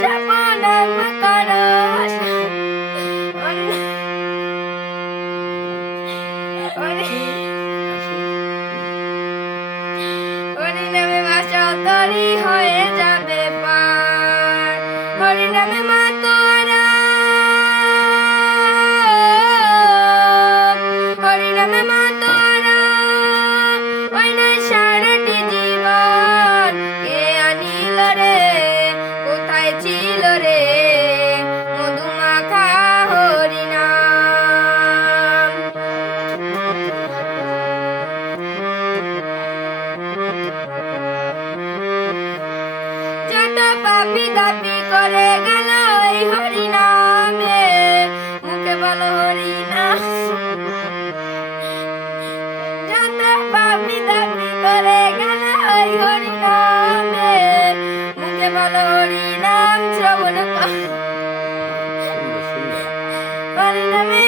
যাপনার মাকারস হরিনামে ভাষা তরি হয়ে যাবে পার হরিনামে মা তোরা হরিনামে মা তোরা ওই নাই সারাটি জীবন কে আনিল রে কোথায় ছিল রে মধুমাখা হরিনাম যত পাপি দাপি করে গেল ওই হরিনামে মুখে বলো হরিনাম যত পাপি দাপি করে গেল ওই হরিনামে মুখে বলো হরিনাম শ্রবণ হরিনামে